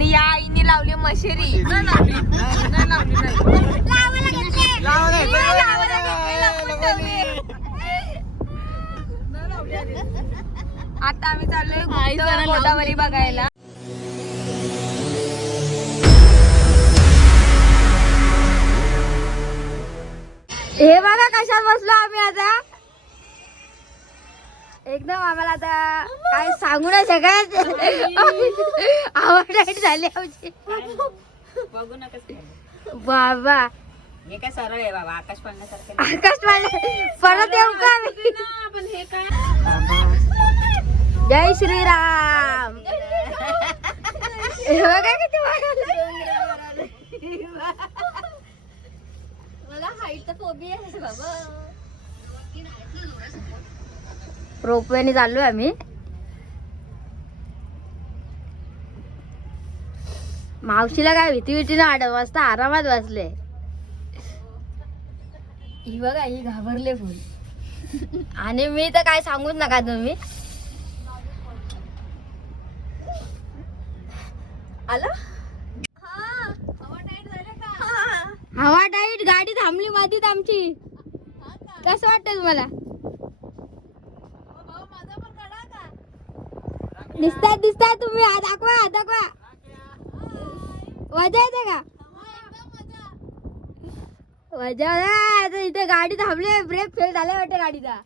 आणि या आईने लावली मशेरी. आता आम्ही चाललोय गोदावरी बघायला. हे बघा कशात बसलो आम्ही आता. एकदम आम्हाला आता काय सांगू नाही शकत. आवड झाली आमची. बघू नका बाबा हे काय सरळ आहे बाबा. आकाश पाळण्यासारखे. आकाश पाळणे परत येऊ का आम्ही. पण हे काय जय श्रीराम. हे बघा किती मला हाईटचा फोबिया आहे बाबा. रोपवेने चाललोय आम्ही. मावशीला काय भीती ना 8 वाजता आरामात बसले. ही बघा ही घाबरले फुल. आणि मी तर काय सांगूच नका तुम्ही. आला हवा टाईट. गाडी थांबली मधीत आमची. कसं वाटतं तुम्हाला. दिसताय तुम्ही. दाखवा मजा येते का. मजा आता इथे गाडी थांबली. ब्रेक फेल झाले वाटते गाडीचा.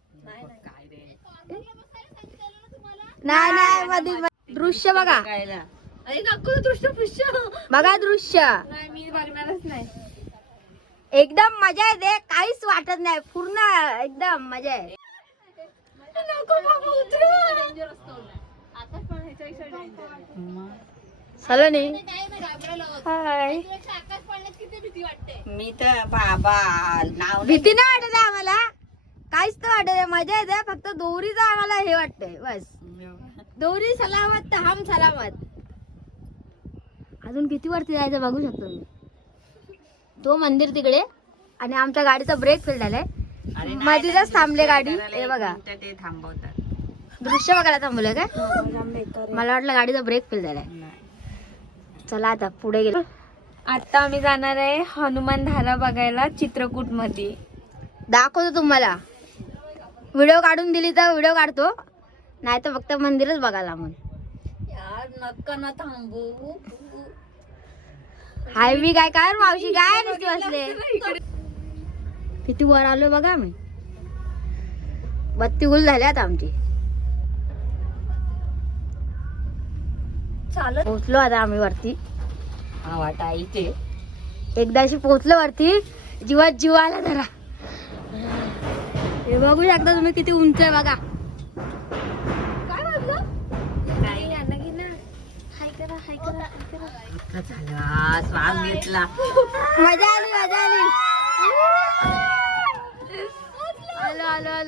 नाही मध्ये दृश्य बघा. अरे नको दृश्य बघा दृश्य. मी बघणारच नाही. एकदम मजा येते. काहीच वाटत नाही. पूर्ण एकदम मजा आहे. नको बाबा उतरा. डेंजर असतो. आकाश पण ह्याच्यापेक्षा डेंजर. सलोनी हाय. आकाश पडण्यात किती भीती वाटते. मी तर बाबा नाव भीती नाही वाटत आहे आम्हाला. काहीच तर वाटत आहे. मजा येते. फक्त दोरीचं आम्हाला हे वाटतंय बस. दोरी सलामत तर हम सलामत. अजून किती वरती जायचं बघू शकतो मी. तो मंदिर तिकडे आणि आमच्या गाडीचा ब्रेक फेल झालाय. मधीच थांबले गाडी. हे बघा ते थांबवतात. दृश्य बघायला थांबवलंय काय. मला वाटलं गाडीचा ब्रेक फेल झालाय. चला आता पुढे गेलो. आता आम्ही जाणार आहे हनुमान धारा बघायला चित्रकूट मध्ये. दाखवतो तुम्हाला. व्हिडिओ काढून दिली तर व्हिडिओ काढतो. नाही तर फक्त मंदिरच बघायला म्हणून. यार नका ना थांबू. हाय मी काय मावशी काय नसती बसले. किती वर आलो बघा आम्ही. बत्ती गुल झाल्यात आमची. चालत पोहोचलो आता आम्ही वरती. हा वाटा इथे एकदाशी पोहोचलो वरती. जीवात जीव आला जरा. हे बघू शकता तुम्ही किती उंच आहे बघा. काय वाजलं. नाही झालं. स्वाद घेतला. मजा आली.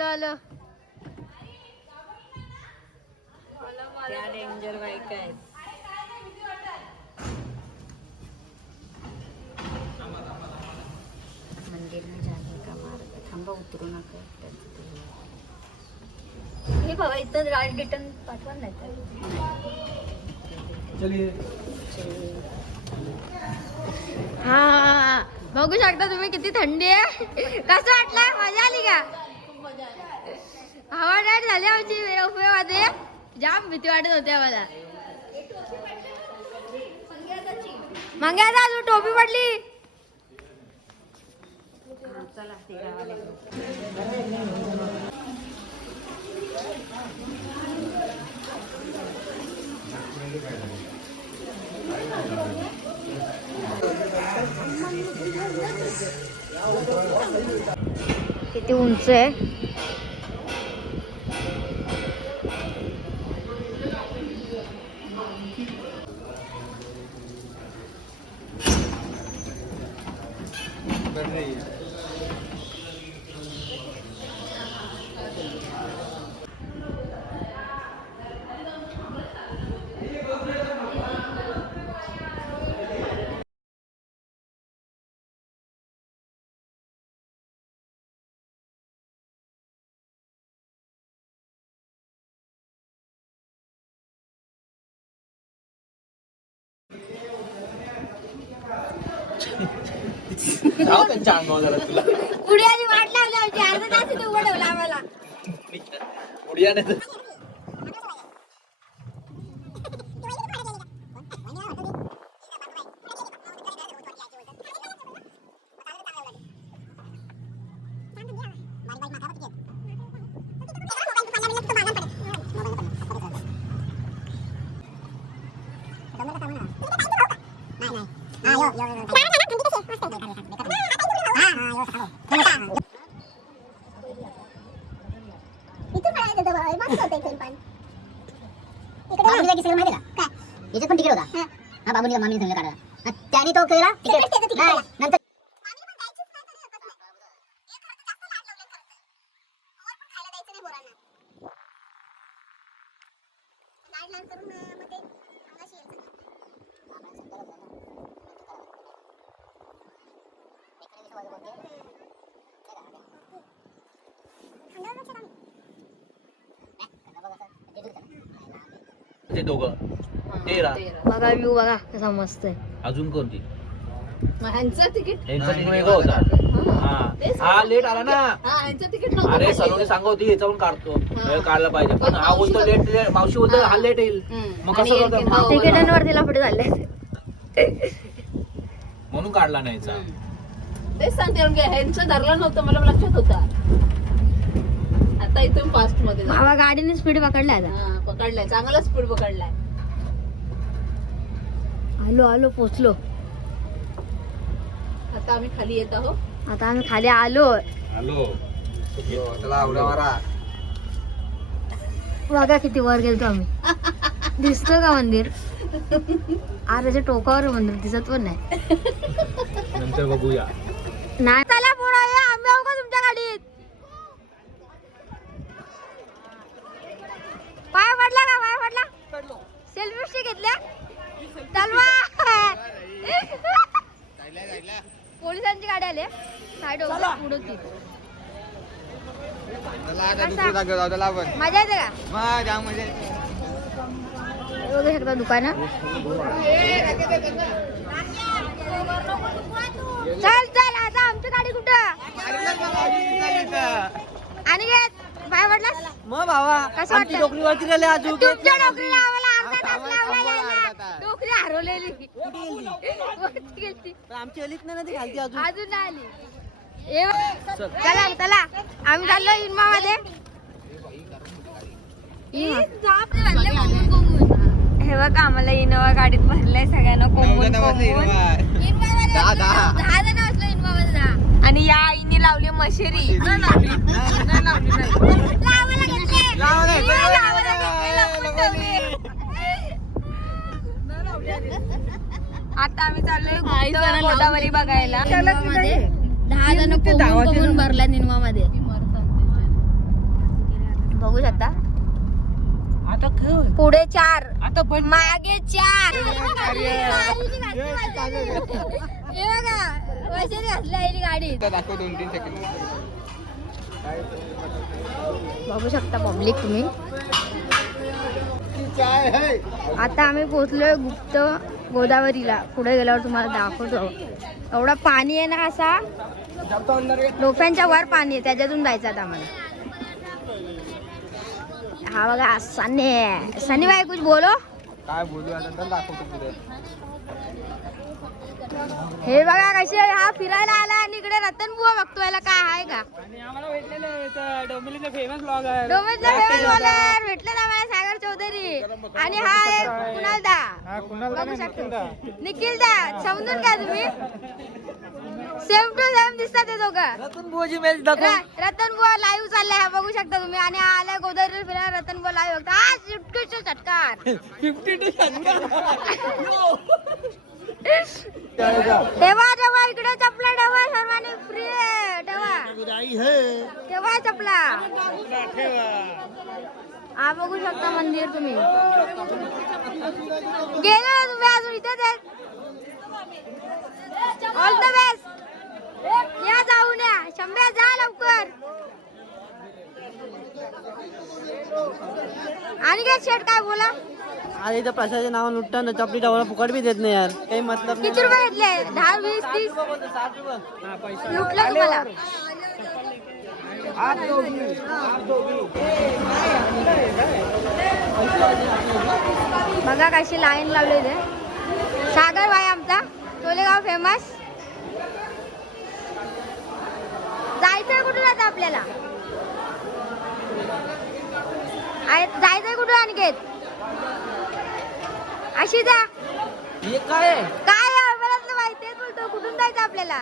आलो. त्या डेंजर बाईक आहेत. मंदिर में जाने का मार्ग. थांबा उतरू नका. हे बघा इथं गाडी रिटर्न पाठवा नाही. हा बघू शकता तुम्ही किती थंडी आहे. कसं वाटलं. मजा आली का. हवा टाईट झाली आमची रोपवे मध्ये. जाम भीती वाटत होती आम्हाला. मंग्याचा तू टोपी पडली. चला ते गावाला किती उंच आहे. जाऊ त्यांच्या अंगावर जरा तुला पुढ्याची वाट लावली आमची अर्धा तास इथे उभं ठेवलं आम्हाला. उड्या नाही तर याच्यात पण तिकीट होता हा बाबूनी मामीने सांगितलं काढा त्याने तो केला तिकीट नाही नंतर ते दोघं 13 बघा व्ह्यू बघा कसा मस्त आहे. अजून कोणती ह्यांचं तिकीट यांचा तिकीट वेगळा होता हा लेट आला ना ह्यांचं तिकीट नव्हतं अरे काढलेलं. सलोनी सांगत होती याचा पण काढतो काढला पाहिजे पण हा बोलतो लेट मावशी बोलतो हा लेट येईल मग आणि कसं एक- करतो हो, तिकिटांवरती लफडे झाले. म्हणून काढला नाही याचा तेच सांगते कारण की ह्यांचं धरलं नव्हतं मला लक्षात होता. आता इथून फास्ट मध्ये जा. बाबा गाडीने स्पीड पकडलाय आता. हा, पकडलाय चांगला स्पीड पकडलाय. आलो पोचलो. आता आम्ही खाली येत आहोत. आता आम्ही खाली आलो. हॅलो चला उड्या मारा. बघा किती वर गेलतो आम्ही. दिसतो का मंदिर? आराच्या टोकावर मंदिर दिसत पण नाही. नंतर बघूया नाही चला पुढे या, आम्ही आहो का तुमच्या गाडीत? पाय पडला का? पाय पडला? सेल्फी घेतल्या? चलवा. पोलिसांची गाडी आली साईड पुढे होती. मजा येते का? बघू शकता दुकानं. चल आता आमची गाडी कुठं? आणि पाय पडलास? मग भावा कसं आमची वाटतं? नोकरीवरती गेले आज तुमच्या नोकरीला आम्हाला अर्धा तास लावला यायला. नोकरी हरवलेली. वरती गेलती. आमची अलीच नाही ना ती खालती अजून. अजून नाही आली. चला आम्ही चाललो इनमा मध्ये. हे बघा आम्हाला इनोवा गाडीत भरलंय सगळ्यांना कोंबून 10 जण असलो इनोवा मध्ये. आणि या आईने लावली मशेरी. आता आम्ही चाललोय गोदावरी बघायला. 10 जण कोंबून भरला निनवा मध्ये. बघू शकता. आता पुढे 4 आता मागे 4. हे बघा मशेरी घातली आईने गाडीत. दाखव 2-3 सेकंद. बघू शकता पब्लिक तुम्ही. आता आम्ही पोहोचलोय गुप्त गोदावरीला. पुढे गेल्यावर तुम्हाला दाखवतो. एवढा पाणी आहे ना असा डोक्यांच्या वर पाणी आहे. त्याच्यातून जायचं आता आम्हाला. हा बघा सनी भाई कुछ बोलो. काय बोलू आता दाखवतो पुढे. हे बघा कसे हा फिरायला आला आणि इकडे रतनबुवा बघतो. याला काय आहे का? आणि आम्हाला भेटलेले डोंबिवलीचे फेमस ब्लॉगर. डोमेजला फेमस बॉलर भेटले ना मला सागर चौधरी. आणि हा आहे कुणाल दा. बघू शकता निखिल दा. समजून घ्या तुम्ही. सेम टू सेम दिसतात ते दोघं. रतनबुवाची मॅच दाखव. रतनबुवा लाईव्ह चाललाय हा बघू शकता तुम्ही. आणि हा आलाय गोदावरी फिरायला. रतनबुवा लाईव्ह बघता. हा चुटकीचा चटकार. 52 तेव्हा इकडे चपला ठेवा सर्वांनी फ्री ठेवा. तेव्हा चपला. हा बघू शकता मंदिर तुम्ही. गेले ना तुम्ही अजून इथेच. All the best. या जाऊन या. शंभ्या जा लवकर. आणि काय शेट काय बोला. अरे इथं प्रसादाच्या नावानं लुटता ना चपली डावला फुकट बी देत नाही यार काही मतलब किती रुपये घेतले 10 20 30 लुटलं तुम्हाला बघा कशी लाईन लावली इथे सागर भाई आमचा टोलेगाव फेमस जायचंय कुठून आता आपल्याला जायचंय कुठून अनिकेत अशी द्या काय आपल्याला माहिती बोलतो कुठून जायचं आपल्याला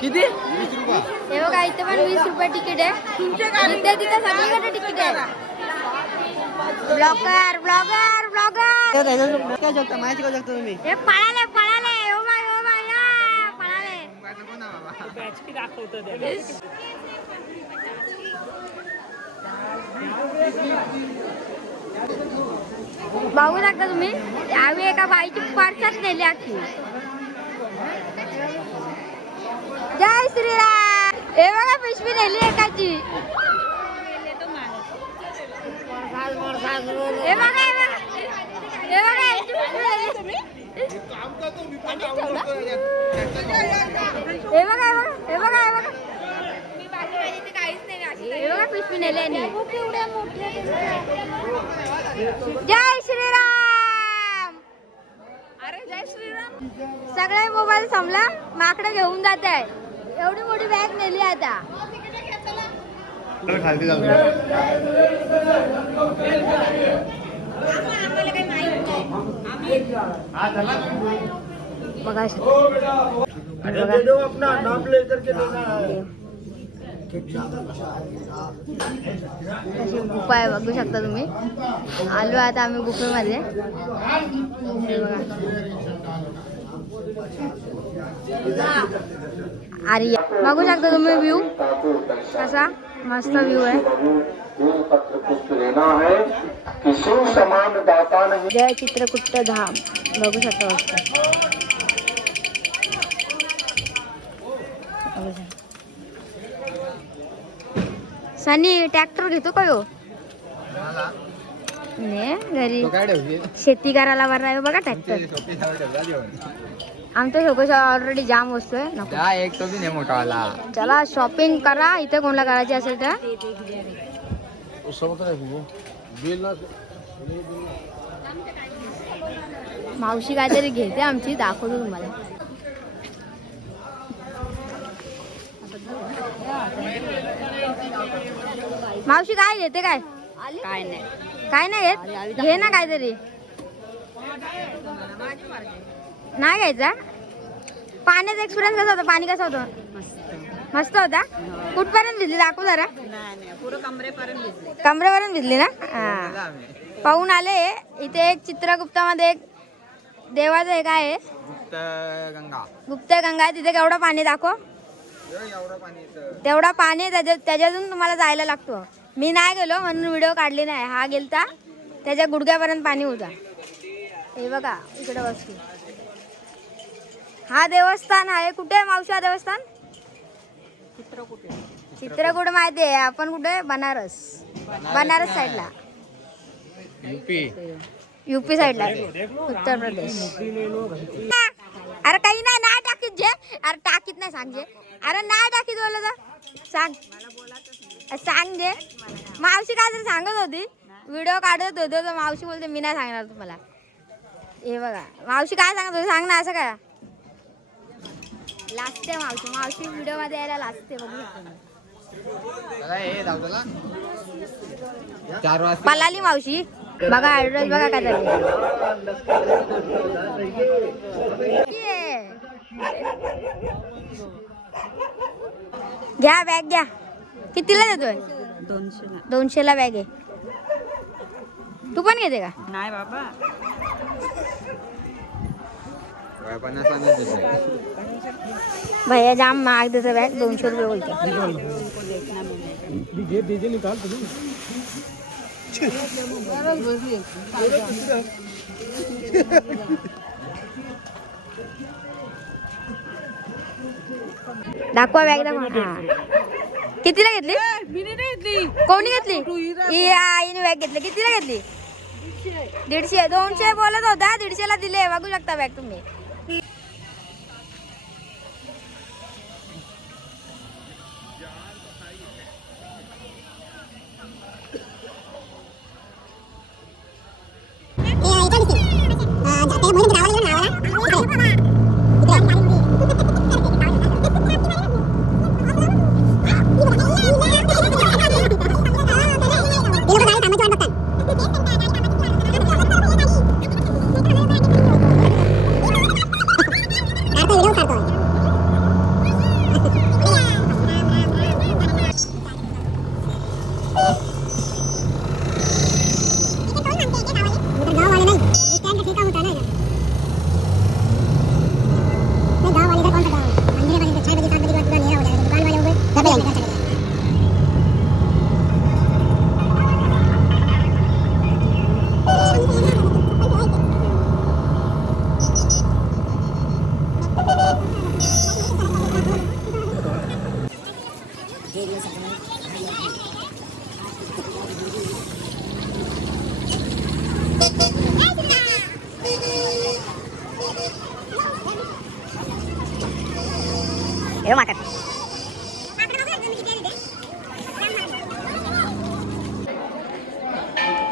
किती हे बघा इथे पण 20 रुपये तिकीट आहे इथे तिथे सगळीकडे तिकीट आहे ब्लॉगर ब्लॉगर ब्लॉगर काय शकता माहिती काय शकता तुम्ही हे पळाले पळाले ओ माय या पळाले बघू शकता तुम्ही यावी एका बाईची पर्सच नेली आखी जय श्रीराम हे बघा पिशवी नेली एकाची हे बघा हे बघा याची पिशवी नेली. हे बघा हे बघा हे बघा हे बघा पिशवी नेली यांनी. जय श्रीराम अरे जय श्रीराम सगळे मोबाईल संपला माकडे घेऊन जात आहे एवढी मोठी बॅग नेली आता बघा अशी गुफा आहे बघू शकता तुम्ही आलो आता आम्ही गुफेमध्ये अरे बघू शकता तुम्ही व्ह्यू कसा मस्त व्ह्यू आहे जय चित्रकूट धाम बघू शकता मस्त सनी ट्रॅक्टर घेतो का यो घरी शेती करायला बरं आहे बघा ट्रॅक्टर आमच्या शोकेश ऑलरेडी जाम वस्तू आहे नको एक तो भी नाही मोठा वाला चला शॉपिंग करा इथे कोणाला करायची असेल तर मावशी काहीतरी घेते आमची दाखवतो तुम्हाला मावशी काय घेते काय काय नाही घेत घे ना काहीतरी नाही घ्यायचा पाण्याचा एक्सपिरियन्स कसा होता पाणी कसं होतं मस्त होता कुठपर्यंत भिजली दाखव जरा कमरेपर्यंत भिजली ना हा पाहून आले इथे एक चित्रगुप्तामध्ये एक देवाचं एक आहे गुप्त गंगा तिथे केवढं पाणी दाखव तेवढा पाणी त्याच्यातून तुम्हाला जायला लागतो मी नाही गेलो म्हणून व्हिडिओ काढली नाही हा गेलता त्याच्या गुडघ्यापर्यंत पाणी होता हे बघा इकडे वस्तू हा देवस्थान आहे कुठे मावशी हा देवस्थान चित्रकूट माहिती आहे आपण कुठे बनारस साईडला यूपी साईडला उत्तर प्रदेश अरे काही नाही टाकीत जे अरे टाकीत नाही सांग अरे नाही टाकीत बोललं तर सांग जे मावशी काय तरी सांगत होती व्हिडिओ काढत होतो तर मावशी बोलते मी नाही सांगणार तुम्हाला हे बघा मावशी काय सांगत होती सांग ना असं काय लाजते मावशी व्हिडिओ मध्ये यायला लाजते बघू पलाली मावशी बघा ऍड्रेस बघा काय घ्या बॅग घ्या कितीला देतोय 200ला बॅग आहे तू पण घेते का नाही बाबा भैया जाम महाग देतो बॅग 200 रुपये बोलतो दाखवा बॅग दाखवा कितीला घेतली? कोणी घेतली? आईने बॅग घेतली. कितीला घेतली? 150. 200 बोलत होता, 150 ला दिले. बघू शकता बॅग तुम्ही.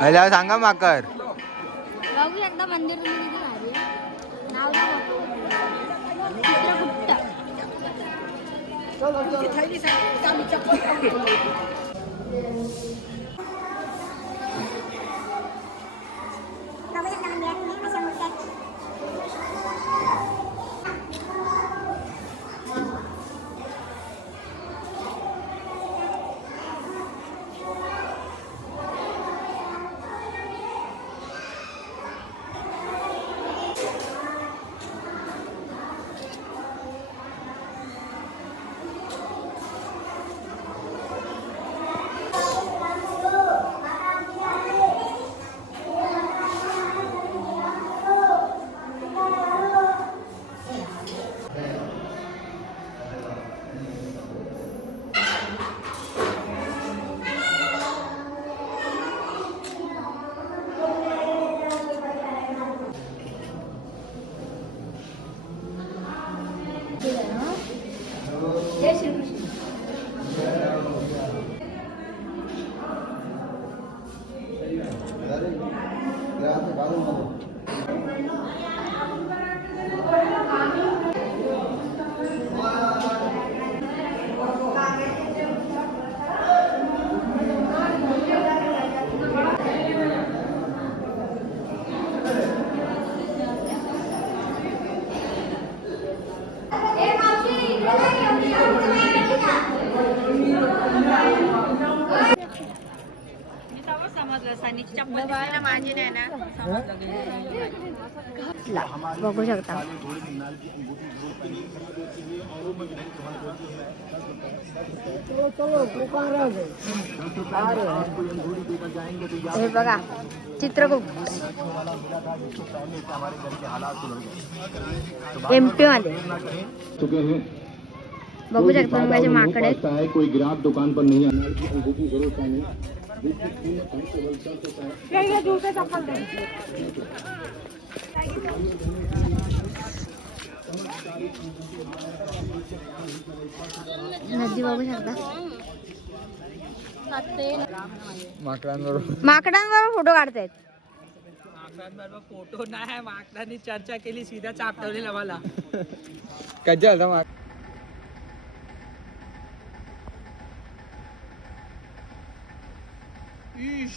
अल्या सांगा माकर. बघू शकता मंदिर तुम्ही किती भारी आहे. नाव चित्रगुप्त. बघू शकता. हे बघा चित्रगुप्त MP मध्ये बघू शकता तुम्ही माझे माकडे. कोई ग्राहक दुकान पर नहीं आना की अनुभूति जरूर चाहिए. नदी बघू शकता. माकडांबरोबर माकडांबरोबर फोटो काढतायत. फोटो नाही, माकडांनी चर्चा केली, सीधा चापटवलेला मला. कधी आलता माक. इश.